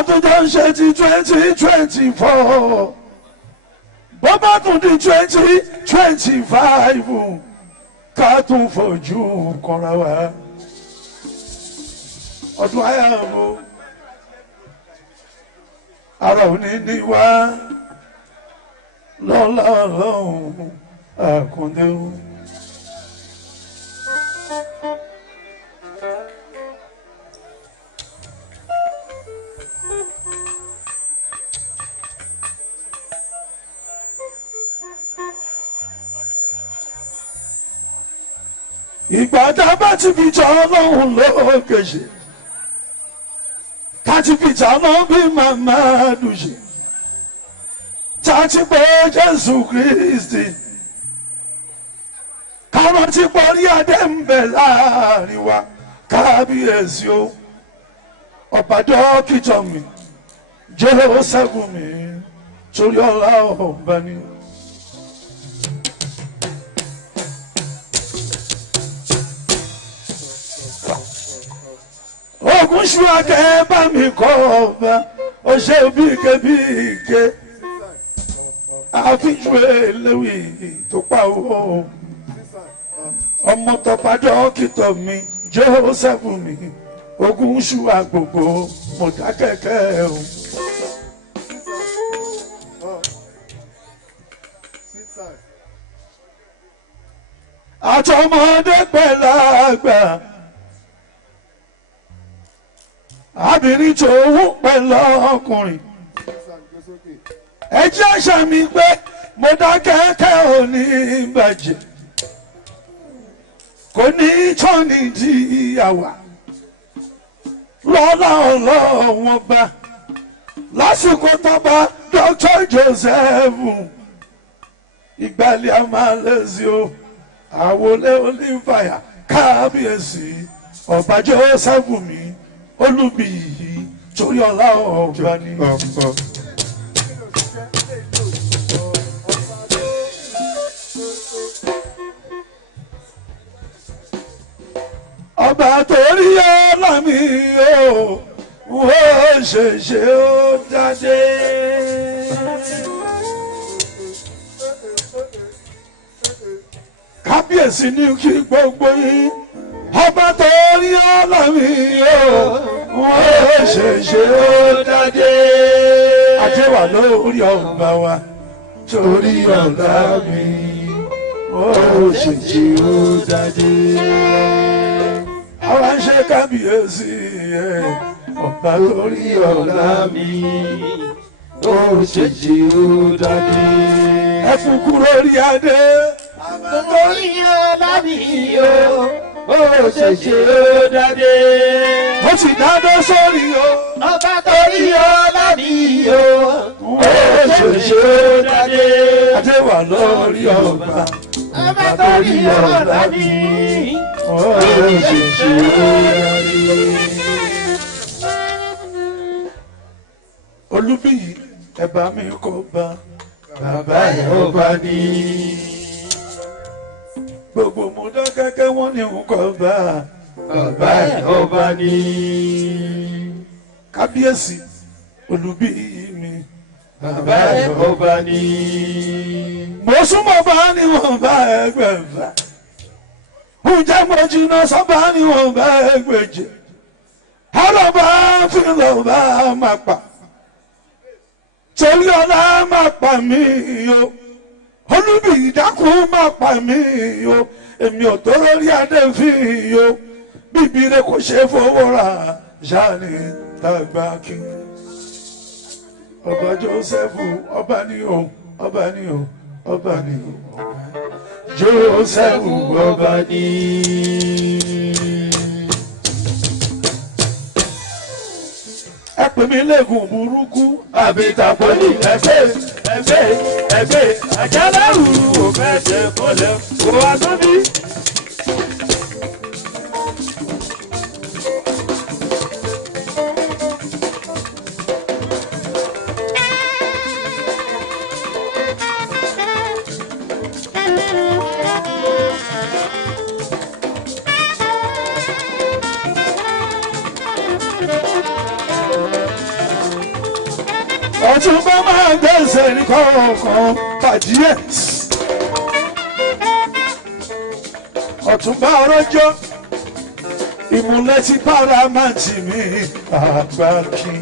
àtúnjọ ń ṣe ti 2024 bó bá tún di 2025 ká tún fojú kanra wa ọdún ayáwó ara òní ní wá lọ́lá ọlọ́run àkúndé o. ìgbà tá a bá ti fi jọ ọlọ́run lókè ṣe ká ti fi jà lọ bí màmá dùṣe tá a ti pé Jésù Kristi káwọn ti pọ̀rí adé ń bẹ láàrin wa kábíyèsí o ọba dókítà mi Joseph mi torí ọlá ọba ni. ogun ṣu akẹ́ bá mi kọ́ ọba ó ṣe bíkebíke àfijù eléwì tó pa owó ọmọ tọpa dókítà mi Joseph mi ogun ṣu agbègbè Mọdákẹ́kẹ́ o. àtọmọdé pẹ̀lú àgbà obìnrin tòun pẹ̀lú ọkùnrin ẹ jẹ́ àṣà mi pé Mọdákẹ́kẹ́ ò ní bàjẹ́ kò ní tọ́ni di àwà lọ́lá ọlọ́wọ́n bá lásìkò tọ́ba Dr. Joseph ìgbàlẹ̀ àmàlẹ́sì o àwọlé onífàyà kábíyèsí ọba Joseph mi olùbíyì torí ọlá ọba ni. ọba torí ọlá mi o wọ́n ṣẹ̀ṣẹ̀ ó jáde. kábíyèsí ní kí gbogbo yín ọba torí ọlá mi o wọ́n ṣẹ̀ṣẹ̀ ó jáde. àjẹwà lórí ọba wa torí ọlá mi wọ́n ṣẹ̀ṣẹ̀ ó jáde. àwa ń ṣe kábíyèsí ọba torí ọlá mi wọ́n ṣẹ̀ṣẹ̀ ó jáde. ẹ fún kúrò rí adé. torí ọlá mi o ó ṣẹ̀ṣẹ̀ ó jáde. ó sì dáná sórí o. ọba torí ọlá mi o ó ṣẹ̀ṣẹ̀ ó jáde. adé wà lórí ọba. ọba torí ọlá mi ó ṣẹ̀ṣẹ̀ ó jáde. Olúbíyì ẹ bá mi kọ́ bá bàbá ẹ̀ ọba ní. gbogbo Mọdákẹ́kẹ́ wọ́n ní nǹkan bá bàbá ẹ̀ ọba ní. kábíyèsí Olúbíyì mi bàbá ẹ̀ ọba ní. mo súnmọ́ bá níwọ̀n bá ẹgbẹ̀fà ǹjẹ́ mo jìnnà sọ́bà níwọ̀n bá ẹgbẹ̀je ọlọ́ba fi lọ́ba máa pa torí ọlá máa pa mí o. Olúbíyì dákun má pa mí o èmi ò tó lórí adé fi o bíbí rẹ kò ṣe fowó ra ṣáàní tàgbà kí. ọba Joseph ọba ni o ọba ni o ọba ni o Joseph ọba ni. ẹ pè mí lẹ́gùn burúkú àbí tàpọ̀lì ẹgbẹ́ àjálẹ̀rù ò fẹ́ ṣe kọlẹ̀ kó wá sóbí. ọtún bá máa gbẹ̀sẹ̀ ní kọ̀ọ̀kan bàjíẹ̀. ọtún bá rọjò ìmúlẹ̀ tí párámáǹtì mi àgbà kí.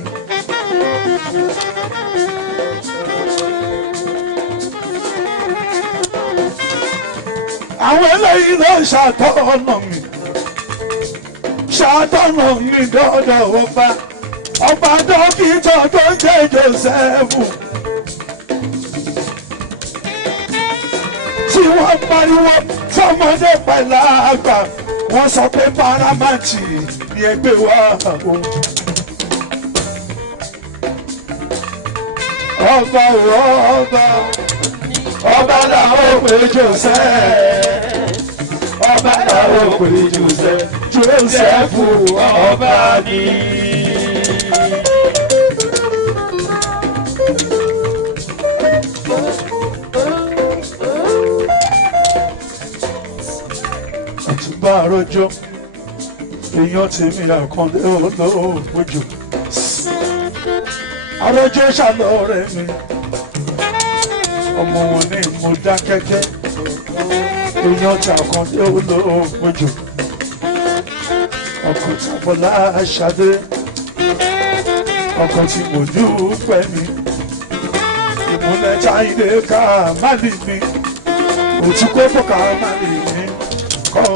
àwọn eléyìí ló ṣàtọ̀nà mi dọ́dọ̀ ọba dókítà tó jẹ́ Jósẹ́fù tí wọ́n pariwo fọmọdé pẹ̀lú àgbà wọ́n sọ pé párámáǹtì ni ẹgbẹ́ wa o. ọba làwọn pè ọba làwọn pè Jósẹ́fù ọba ni. Àtúbà àròjọ èèyàn tèmi àkàndé olóògbójò àròjọ ṣàlọ́ọ̀rẹ́ mi ọmọ wọn ní Modakeke èèyàn tí àkàndé olóògbójò ọkọ̀ tí Bọ́lá Ṣadé ọkọ̀ tí mo dúpẹ́ mi ìmúlẹ̀ Táyé ká má lè mi òtúkọ́ fọ́ ká má lè mi kọ́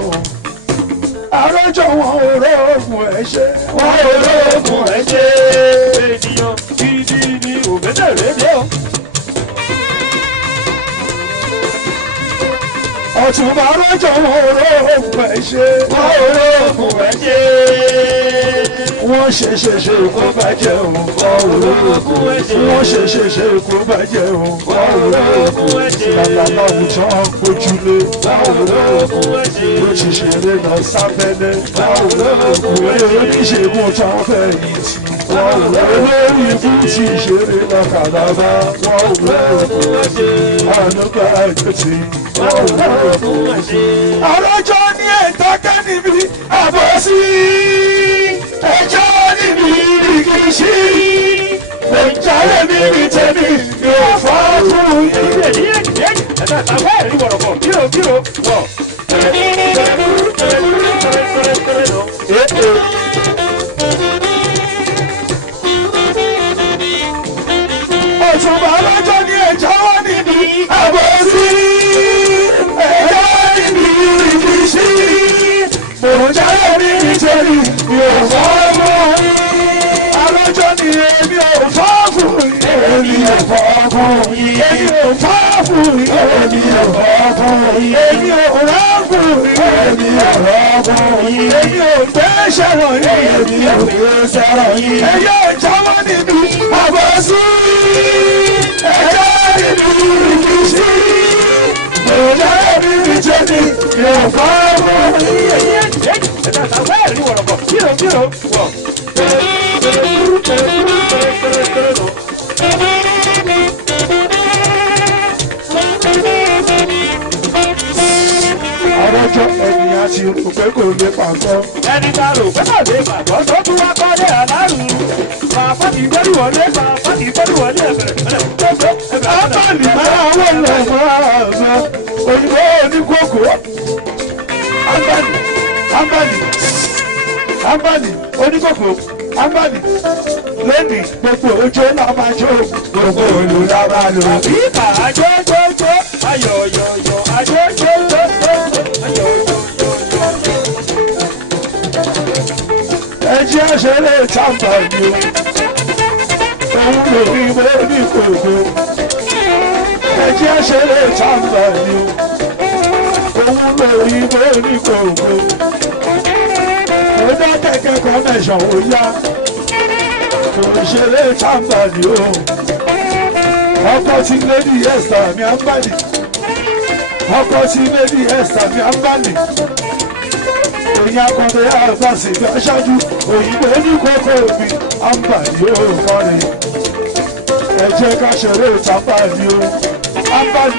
àròjọ wọn olóògùn ẹ̀ ṣe wọn olóògùn ẹ̀ ṣe ènìyàn gidi ni Obesere dé o. Ọ̀túnba àròjọ wọn olóògùn ẹ̀ ṣe wọn olóògùn ẹ̀ ṣe wọ́n ṣe kó bàjẹ́ o wọ́n olóògùn ẹ̀ ṣe wọ́n ṣe kó bàjẹ́ o wọ́n olóògùn ẹ̀ ṣe bàbá láwùjọ gbójúlé wọ́n olóògùn ẹ̀ ṣe ló ti ṣeré lọ sábẹ́lẹ̀ wọ́n olóògùn ẹ̀ ṣe oníṣègùn tó ń fẹ̀yìntì wọ́n olórí ibú ti ṣeré lọ kàdábà wọ́n olóògùn ẹ̀ ṣe àlùkò àjọtì wọ́n olóògùn ẹ̀ ṣe. àròjọ ní ẹ̀dákẹ́ níbi àbọ̀sí ẹjọ́ níbi ìrìkìṣí ìjàlẹ̀ mi ní tẹ̀mí yóò fọ́ fún yìí. ẹ̀ka àtàwọn ẹ̀rí wọ̀rọ̀kọ̀ kíro wọ̀. Ọ̀túnba lọ́jọ́ ní ẹjọ́ níbi àbọ̀sí ẹjọ́ níbi ìrìkìṣí ìjàlẹ̀ mi ní tẹ̀mí yóò fọ́ fún yìí. Àlọ́jọ́ ni èmi ò fọ́ fún yìí. Èmi ò fọ́ fún yìí. Èmi ò fọ́ fún yìí. Èmi ò fọ́ fún yìí. Èmi ò rọ́ fún yìí. Èmi ò rọ́ fún yìí. Èmi ò gbé ṣẹ̀wọ̀n yìí. Èmi ò gbé ṣẹ̀wọ̀n yìí. Ẹyẹ ìjáwọ́ níbi àbọ̀sí. Ẹyẹ níbi ìrìkìṣí. Ìjọba mi ní tẹ́lẹ̀ yóò fọ́ fún yìí. Ẹ̀ka àtàwọn ẹ̀rí wọ̀rọ̀kọ̀ kíro wọ̀. Àròjọ ènìyàn ti rò pé kò lè pàgọ́. Ẹni ta rò pé kò lè pàgọ́ tó tún wá kọ́lé àlárù. Bàbá kì í gbẹ́rù wọlé ẹ̀bẹ̀rẹ̀. Ábàlì máa wọ̀ lọ́wọ́ àgbà òyìnbó oníkókó. Ábàlì oníkókó. Ábàlì lẹ́nì gbogbo ojú náà máa jó gbogbo olú náà máa lò. Bíbà àjọjọjọ ayọ̀yọ̀yọ̀ àjọjọjọ ayọ̀yọ̀yọ̀. Ẹ jẹ́ àṣẹlẹ̀ ìtàǹbà ni òun lòrí ìwé ní kòkó. Ẹ jẹ́ àṣẹlẹ̀ ìtàǹbà ni òun lòrí ìwé ní kòkó. Modakeke connection ó yá kò ṣeré tàǹbà ni o. Ọkọ tí Lady Esther mi á bá nì. Ọkọ tí Lady Esther mi á bá nì. Èyí akọ̀dé àgbàsì bí aṣáájú òyìnbó ní kókó mi á ń bà ní o kọrin. Ẹ jẹ́ ká ṣeré tàǹbà ni o. Á bá nì.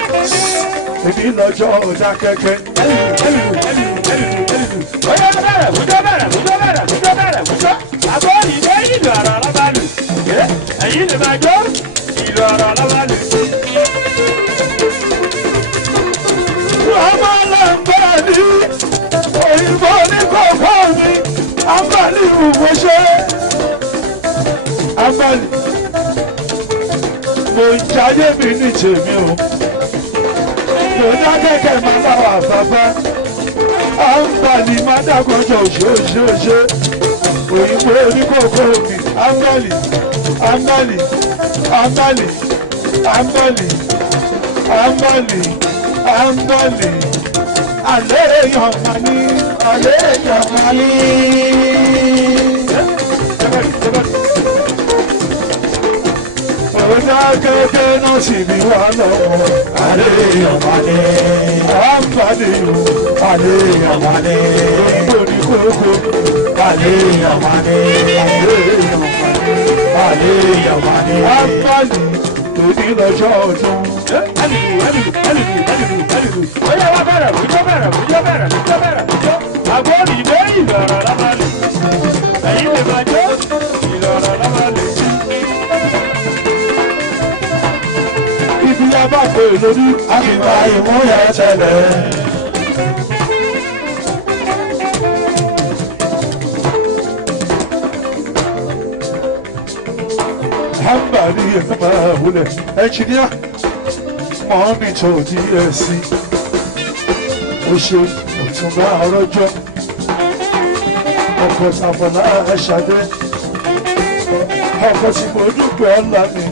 Èmi lọ́jọ́ Modakeke. Àbọ̀ ìdẹ́ ìlú àrà alábàálù. Ẹ̀yin lè máa jó. ìrọ̀rọ̀ lọ́wọ́ lè ṣe. ọmọ làǹbàlì òyìnbó ní kọ̀ọ̀kọ́ mi àǹbàlì ìwòsè àǹbàlì mo ń jayé mi ní tèmi o Modakeke máa bá wà bàbá àǹbàlì máa dàgbọ́jọ òṣèṣe òyìnbó ní kọ̀ọ̀kọ́ mi àǹbàlì àǹbàlì àǹbàlì àǹbàlì àǹbàlì àǹbàlì alẹ́ èèyàn máa ní alẹ́ èèyàn máa ní. Modakeke náà sì ní wà lọ́wọ́ alẹ́ èèyàn máa ní. àǹbàlì alẹ́ èèyàn máa ní. òyìnbó ní kókó alẹ́ èèyàn máa ní. alẹ́ èèyàn máa ní. alẹ́ èèyàn máa ní. àǹbàlì lóní lọ́jọ́ ọdún. Oye wa bẹ̀rẹ̀ fújọ́ bẹ̀rẹ̀ fújọ́ bẹ̀rẹ̀ fújọ́ bẹ̀rẹ̀ fújọ́. Àgbọ̀nì ìwé ìlọ̀rọ̀ lábàlẹ̀. Ẹ̀yin lè máa jó ìlọ̀rọ̀ lábàlẹ̀. Ibi abáko lórí àfihàn ìmúyẹ tẹ́lẹ̀. àǹbàlì ẹ̀ka máa wulẹ̀ ẹnjìníà mọ́mí tó di ẹ̀sìn ó ṣe òtúnbá ọrọ́jọ́ ọkọ̀ tàbọ̀lá ẹ̀ṣadé ọkọ̀ tí mo dúpẹ́ ọ̀la ni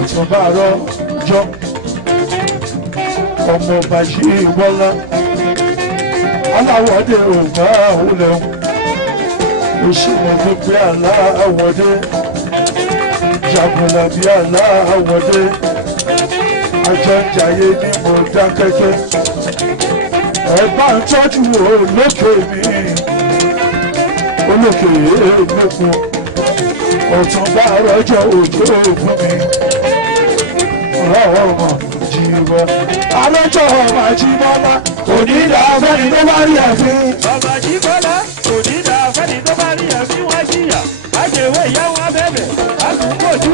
òtúnbá ọrọ́jọ́ ọmọ bàjí ìbọ́lá aláwọ̀dé ògbà òwúlẹ̀ ó ṣe mo dúpẹ́ aláwọ̀dé jagunla bí aláwọ̀dé ajọ́njayé ní Modakeke ẹ bá ń tọ́jú olókè mi olókè èèmẹ́kun ọ̀túnba rọ́jò òjò fún mi ọmọ jìbọ alọ́jọ́ ọmọ jìbọ́lá kò ní dá fẹ́ni tó bá rí ẹ̀fín. Ọmọ Jíbọ́lá kò ní dá fẹ́ni tó bá rí ẹ̀fín wá jìyà. Àjèwé ìyá wọn bẹ̀bẹ̀ àtúnkòjú.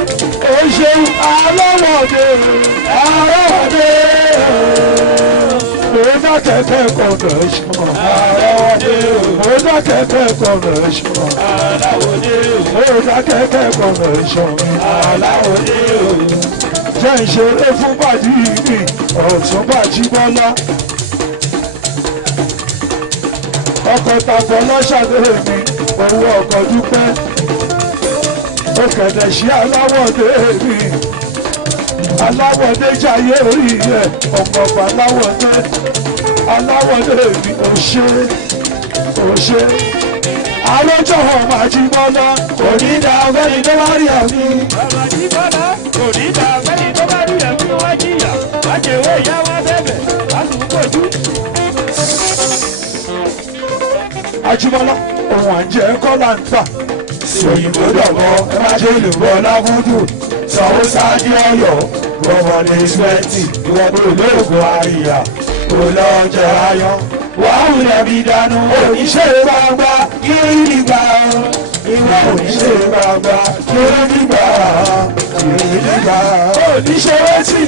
ó ṣeun alọ́wọ̀dé alọ́wọ̀dé Modakeke connection alọ́wọ̀dé Modakeke connection Aláwọ̀dé Modakeke connection aláwọ̀dé jẹ́ ìṣeré fún bàjí mi ọ̀túnba Jíbọ́lá ọkọ̀ tàbọ̀ lọ́ṣàdé mi owó ọkọ̀ dúpẹ́ ó kẹ̀dẹ̀ sí aláwọ̀dé mi aláwọ̀dé jayé orí rẹ̀ ọ̀pọ̀pọ̀ aláwọ̀dé mi ò ṣe alọ́jọ́ ọmọ Jíbọ́lá kò ní dá ọgbẹ́ni tó bá rí àmì. Ọmọ Jíbọ́lá kò ní dá fẹ́ni tó bá rí ẹ̀fín wá jìyà. Àjèwé ìyá wọn bẹ̀bẹ̀ àtúnkòjú. Ajíbọ́lá ohun àjẹ́ kọ́lá ń tà sòyìnbó dọ̀bọ̀ ẹ má ṣe lùbọ̀ lágúndù sanwó sáájú ọ̀yọ́ gọ́mọdé twenty ìwọ̀n olóògùn àríyá olóúnjẹ ayọ̀ wàhùn ẹ̀mí dànù oníṣẹ́ gbangba kiri nígbà ìwọ oníṣẹ́ gbangba kiri nígbà oníṣẹ́ wẹ́tì.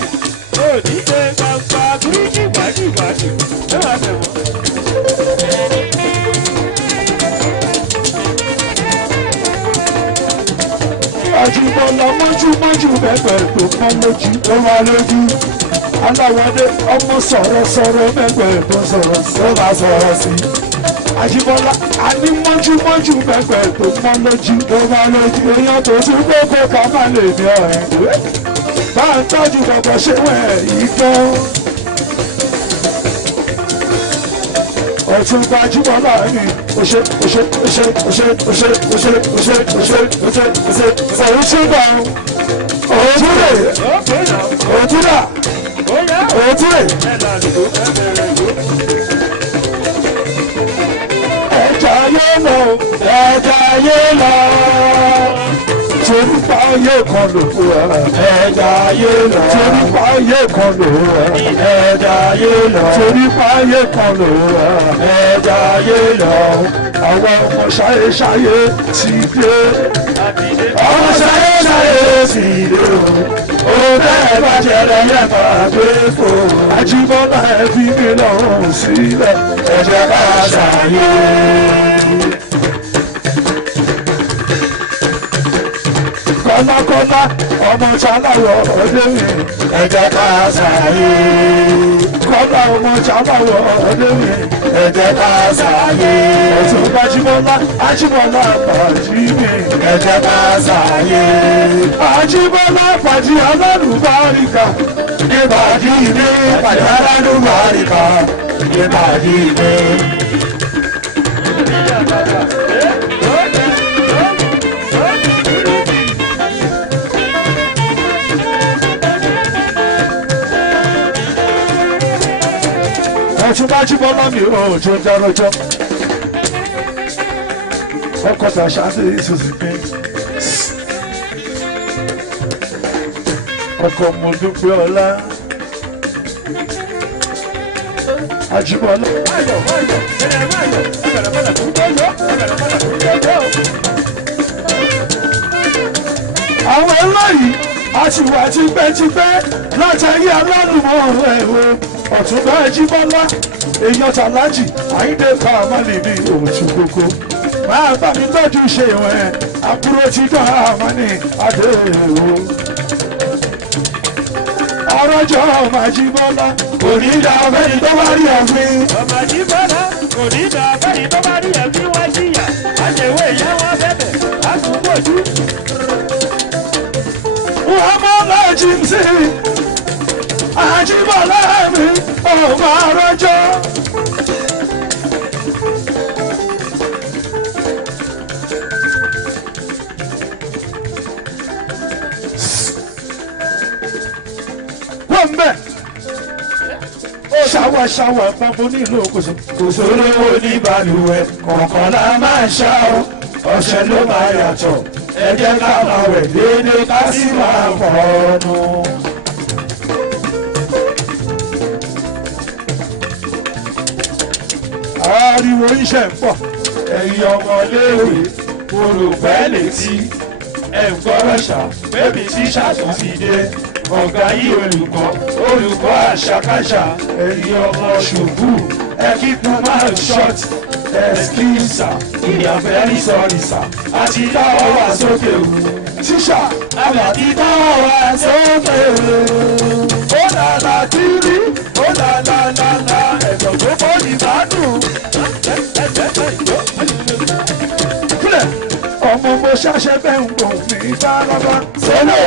Oníṣẹ́ gbangba kiri nígbà ẹ máa tẹ̀wọ́. Àjùmọ̀lá mọ́júmọ́jú bẹ̀bẹ̀ tó pọ́n lójú tó wá lójú. Aláwọ̀dé ọmọ sọ̀rọ̀ bẹ̀bẹ̀ tó sọ̀rọ̀ tó bá sọ̀rọ̀ sí. Àjùmọ̀lá àní mọ́júmọ́jú bẹ̀bẹ̀ tó pọ́n lójú tó wá lójú. Èèyàn tó tún gbogbo ká má lè ní ọ̀rẹ́ ìwé. Bá ń tọ́jú bọ̀bọ̀ ṣé wẹ̀ yìí gan. Ọ̀túnba Jíbọ́lá ni òṣè ẹja yé lọ torí pa ayé kan lò ẹja yé lọ torí pa ayé kan lò ẹja yé lọ torí pa ayé kan lò ẹja yé lọ àwọn ọmọ ṣayé ti dé ọmọ ṣayé sì lé o. Ó bẹ́ẹ̀ bá ṣẹlẹ̀ yẹn máa gbé fò. Àjíbọ́lá ẹ fi mí lọ́rùn sílẹ̀. Ẹ jẹ́ ká ṣàyè. Kọ́lákọ́lá ọmọ ṣaláwọ̀ ọdẹ mi. Ẹ jẹ́ ká ṣàyè. Kọ́lá ọmọ ṣaláwọ̀ ọdẹ mi. Ẹ jẹ́ ká ṣàyè. Ọ̀tún Àjíbọ́lá Àjíbọ́lá fàájì mi. Ẹ jẹ́ ká ṣàyè. Àjíbọ́lá fàájì alálùbáríkà. Ìbàdí mi fàájì alálùbáríkà. Ìbàdí mi. Ọ̀tún Àjíbọ́lá mi ò tó dárọ́jọ́. Ọkọ̀ tàṣà ní ìsòsì pé ọkọ̀ mo dúpẹ́ ọlá. Àjíbọ́lá. Àwọn eléyìí a ti wà tipẹ́tipẹ́ látàrí alálùmọ̀ ẹ̀rọ. Ọ̀tún Àjíbọ́lá èèyàn tàlájì Àyíndé Kàmálì ní òtún kókó. Máa bá mi tọ́jú ṣe ìwọ̀n àbúrò tí dán àmọ́ni àdéhùn. Ọ̀rọ̀jọ́ ọmọ Àjíbọ́lá kò ní dá fẹ́ni tó bá rí ẹ̀fín. Ọmọ Àjíbọ́lá kò ní dá fẹ́ni tó bá rí ẹ̀fín wá jìyà. Àṣewé ìyá wọn bẹ̀bẹ̀ àtúnbọ̀jú. Wọ́n mọ́ lọ́jì sí Àjíbọ́lá mi ọmọ ọ̀rọ̀jọ́. Mbẹ ṣàwà pàpọ̀ nílò kòsò. Kòsò lówó ní balùwẹ̀ kọ̀ọ̀kan la máa ṣá o. Ọṣẹ ló máa yàtọ̀. Ẹ jẹ́ ká máa wẹ̀ déédéé ká sì máa fọ̀ ọ́nù. Ariwo iṣẹ́ ń pọ̀. Ẹ̀yin ọmọléèwé olùpẹ́ létí. Ẹ̀ ń gbọ́rọ̀ ṣá bébí tí ṣàtúnṣe dé. Ọ̀gá yìí olùkọ́ àṣàkáṣà. Ẹ̀yin ọmọ ṣùgbù ẹ kíkún máa short. Ẹ̀skísà ìyá very sorry sà. Àti dáwọ́ wá sókè o. Tíṣà àbàtí dáwọ́ wá sókè o. Ó làlà tírí ó làlà ẹ̀dọ̀ tó kọ́ ìbádùn. Kílẹ̀ ọmọ mo ṣàṣẹ bẹ́ẹ̀ ń gbọ̀n mi bá lọ́ba. Sọ́lẹ̀.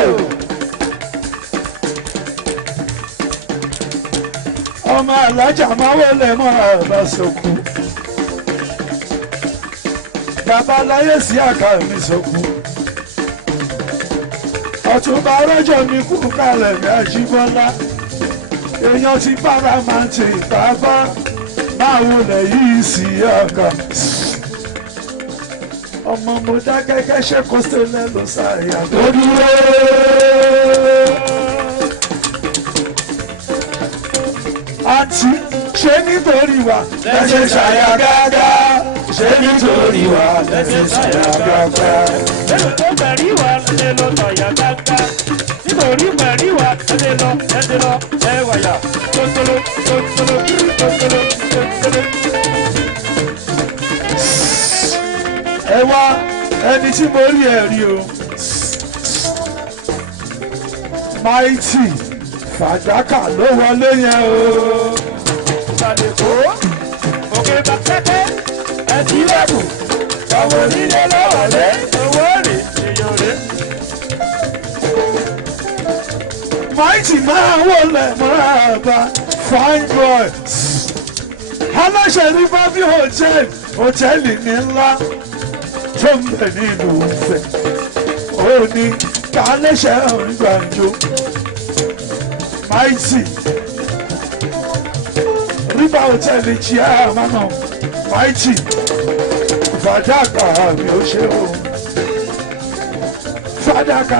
Ọmọ alájà máa wọlé mọ́ àbá sọkú. Bàbá láyé sí àká mi sọkú. Ọ̀túnba rọ́jò mi kú kalẹ̀ mi Àjíbọ́lá. Èèyàn ti Paramount bàbá máa wọlé yìí sí àká. Ọmọ mo dá kẹ́kẹ́ ṣe kó sílẹ̀ lọ sáyà tó dúró. Àti ṣé nítorí wa lẹ́sẹ̀ ṣàyà gágá. Ṣé nítorí wa lẹ́sẹ̀ ṣàyà gágá. Lẹ́nu tó bẹ̀rí wa lè lọ ṣàyà gágá. Nítorí bẹ̀rí wa lè lọ ẹwàyà. Tòtòló. Ẹ wá ẹni tí mo rí ẹ rí o. Mighty fàdákà ló wọlé yẹn o. Ìsàlẹ̀kó òkè bàtẹ́tẹ́ ẹ̀sìn lẹ́bùn. Ọmọ onílé lọ́wọ́lé owó rè èèyàn rè. Mighty máa wọlé mọ́ra bá fine boy. Aláṣẹ ní Bábí hòtẹ́ẹ̀lì ní ńlá tó ń bẹ̀ nílùú Ifẹ̀. Ó ní ká lẹ́sẹ̀ ń gbàǹjo. Mighty River Hotel chairman Mighty Fàdákà mi ò ṣe o. Fàdákà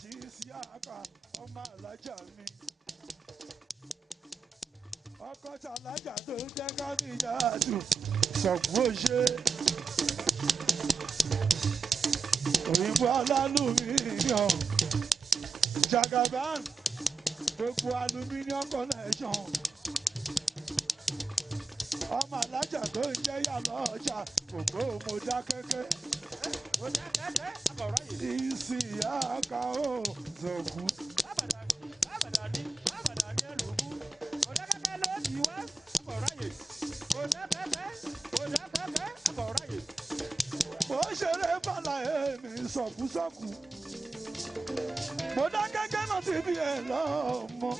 ti sí àkà ọmọ alájà mi. Ọkọ tàlájà tó ń jẹ́ kábíyà tù sọ̀kú òṣè. Òyìnbó alálùmíníọ̀n Jagaban gbogbo aluminium connection. Ọmọ alájà tó ń jẹ́ yàrá ọjà gbogbo Modakeke. Ìsì àkà ó sọ̀kú. Bó ṣeré bàlá èmi sọ̀kúsọ̀kú. Modakeke náà ti bí ẹ lọ́mọ.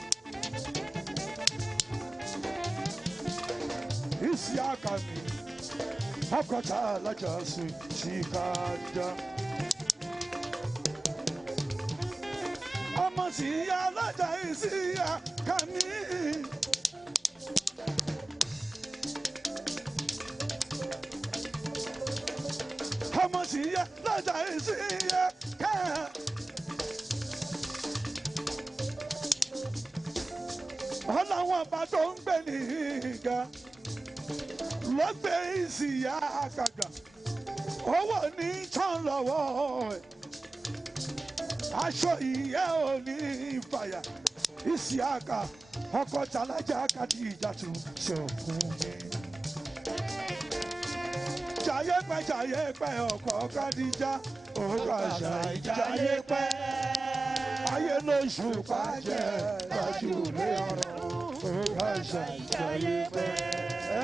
Ìsì àkà mi, ọkọ̀ tá a lájà sùn sí kájà. Ọmọ sí ìyá alájà ìsì àkà mi. Ọmọ sí ìyá alájà ìsì àkà. Ọlọ́wọ́n bá tó ń gbé ní ìga ló gbé ìsì àkàgà. Owó ní tán lọ́wọ́ ẹ̀. Aṣọ ìyẹ́ ò ní fàyà. Ìsì àkà ọkọ̀ tàlájà kàdí ìjà tún sọ̀kú mi. Jayépẹ́ ọkọ̀ Kádíjà òkú àṣà ìjayépẹ́. Ayé lóṣù pàjẹ́ gbajúlé ọ̀rọ̀ òkú àṣà ìjayépẹ́.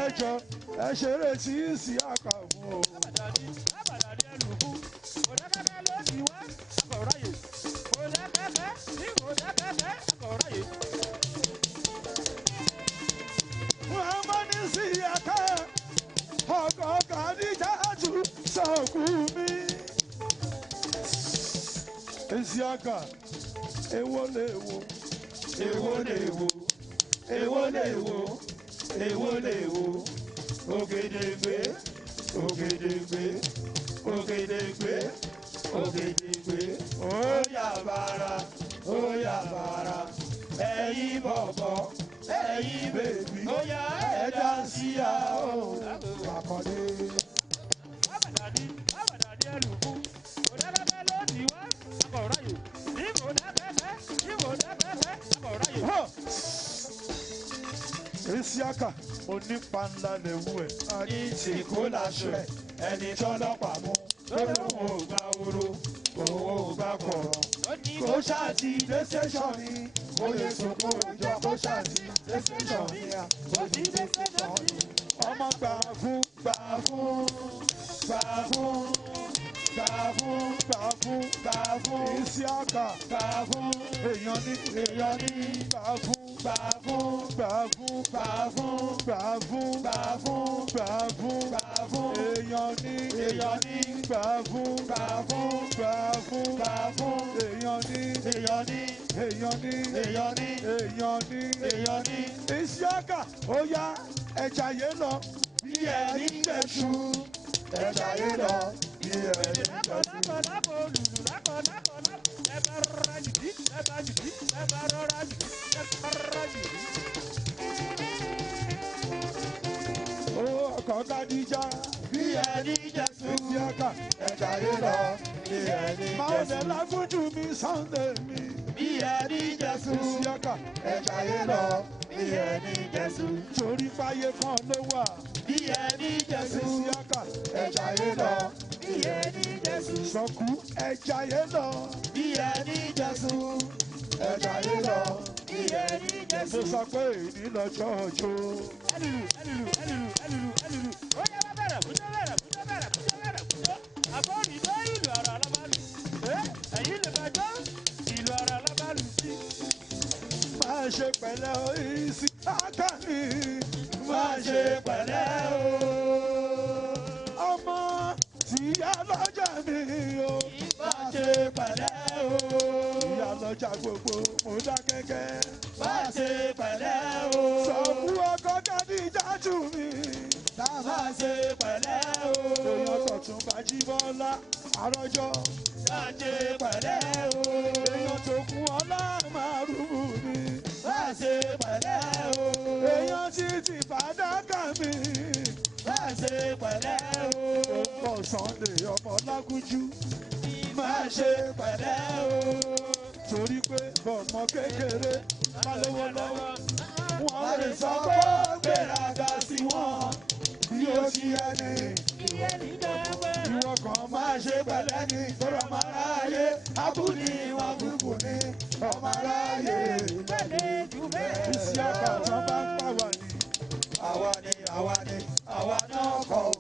Ẹjọ́ ẹ ṣeré sí ìsì àkà fún o. Muhammad ìsì àkà ọkọ̀ Kádíjà tún sọ̀kú mi. Ìsì àkà èwo lè wo, èwo lè wo, èwo lè wo, èwo lè wo. Ògèdègbé, ògèdègbé, ògèdègbé, ògèdègbé. Ó yá bàrà, ó yá bàrà. Ẹ̀yin bọ̀bọ̀, ẹ̀yin bèbí. Ó yá ẹ̀dá sí ya o. Àkọ́dé. Isiaka onípanla lèwu ẹ̀. Ní tí kò láṣọ ẹ̀ ẹni tọ́lọ́pàá mú lórí òun ò gba oró òun ò gba kọ̀rọ̀. Kò ṣáàtì dé station ni kò lè sòkò ìjọ kò ṣáàtì dé station ni kò sí dé station ni. Ọmọ gbà fún gbà fún gbà fún gbà fún gbà fún gbà fún. Isiaka gbà fún èèyàn ní gbà fún. Gbà fún, gbà fún, gbà fún, gbà fún, gbà fún, gbà fún, gbà fún. Èèyàn ní gbà fún, gbà fún, gbà fún, gbà fún. Èèyàn ní Isiaka ó yá ẹja yé lọ bí ẹni gbẹ̀ṣù. Ẹja yé lọ bí ẹni gbẹ̀ṣù. Ọkọ̀ Kádíjà bí ẹni Jésù. Isiaka ẹja yé lọ bí ẹni Jésù. Máa lè lágúnjú mi Sunday mi bí ẹni Jésù. Isiaka ẹja yé lọ bí ẹni Jésù. Torí fáyé kan ló wà bí ẹni Jésù. Isiaka ẹja yé lọ bí ẹni Jésù. Sọ̀kú ẹja yé lọ bí ẹni Jésù. Ẹja yé lọ bí ẹni Jésù. Mo sọ pé èyí lọ́jọ́ ọjọ́. Ó yẹ wá bẹ̀rẹ̀ fúnjọ́. Àbọ̀rì ló ìlú ara alábàlù. Ẹ̀yin lè máa jọ́ ìlú ara alábàlù sí. Máa ṣe pẹ̀lẹ́ o Isiaka mi. Máa ṣe pẹ̀lẹ́ o. Ọmọ tìyá lọ́jà mi o. Máa ṣe pẹ̀lẹ́ o. Ìyá lọ́jà gbogbo Modakeke. Máa ṣe pẹ̀lẹ́ o. Sọ fún ọkọ̀ Kádíjà jù mí. Máa ṣe pẹ̀lẹ́ o. Èèyàn tọ̀tún bá jí bọ́ Abíọ́lá àròjọ. Máa ṣe pẹ̀lẹ́ o. Èèyàn tó kún ọlá máa rúbù mi. Máa ṣe pẹ̀lẹ́ o. Èèyàn sì ti fàdákà mi. Máa ṣe pẹ̀lẹ́ o. Ọkọ̀ Sunday ọmọ Lágúnjú. Máa ṣe pẹ̀lẹ́ o. Torí pé ọmọ kékeré bá lówó lọ́wọ́. Wọ́n lè sọ pé gbéraga sí wọn. Bí ó ti ẹni. Ìwọ kan máa ṣe pẹ̀lẹ́ ní ìtọ́rọ ọmọ aráyé. Abúlé wọn kúkú ní ọmọ aráyé. Ìsì àkàtàn bá ń pàwà ní. Àwa ni àwa ni àwa náà kọ̀ ọ́.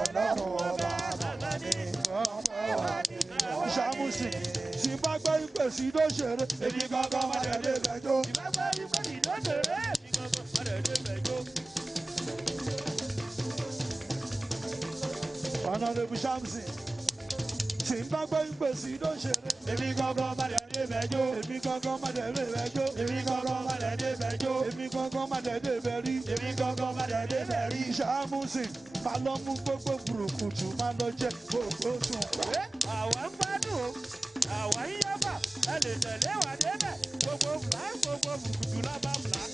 Ọlọ́run ọba bàbá ni ọmọ wa ni. Ṣàmùsì tí bá gbọ́ ìpè sí ló ṣeré. Èmi gangan má dẹ̀ dé bẹjọ́. Ìbá gbọ́ ìpè sí ló ṣeré. Èmi gangan má dẹ̀ dé bẹjọ́. Honorable Shamsi tí bá gbọ́ ìpè sí ló ṣeré. Èmi gangan má dẹ̀ dé bẹjọ́. Èmi gangan má dẹ̀ dé bẹjọ́. Èmi gangan má dẹ̀ dé bẹjọ́. Èmi gangan má dẹ̀ dé bẹ̀rí. Èmi gangan má dẹ̀ dé bẹ̀rí. Ṣàmùsì máa lọ mú gbogbo burúkutu máa lọ jẹ gbogbo tún pa. Àwa ń gbádùn o, àwa ń yábà, ẹ lè tẹ̀lé wa débẹ̀, gbogbo burúkutu lábàbà.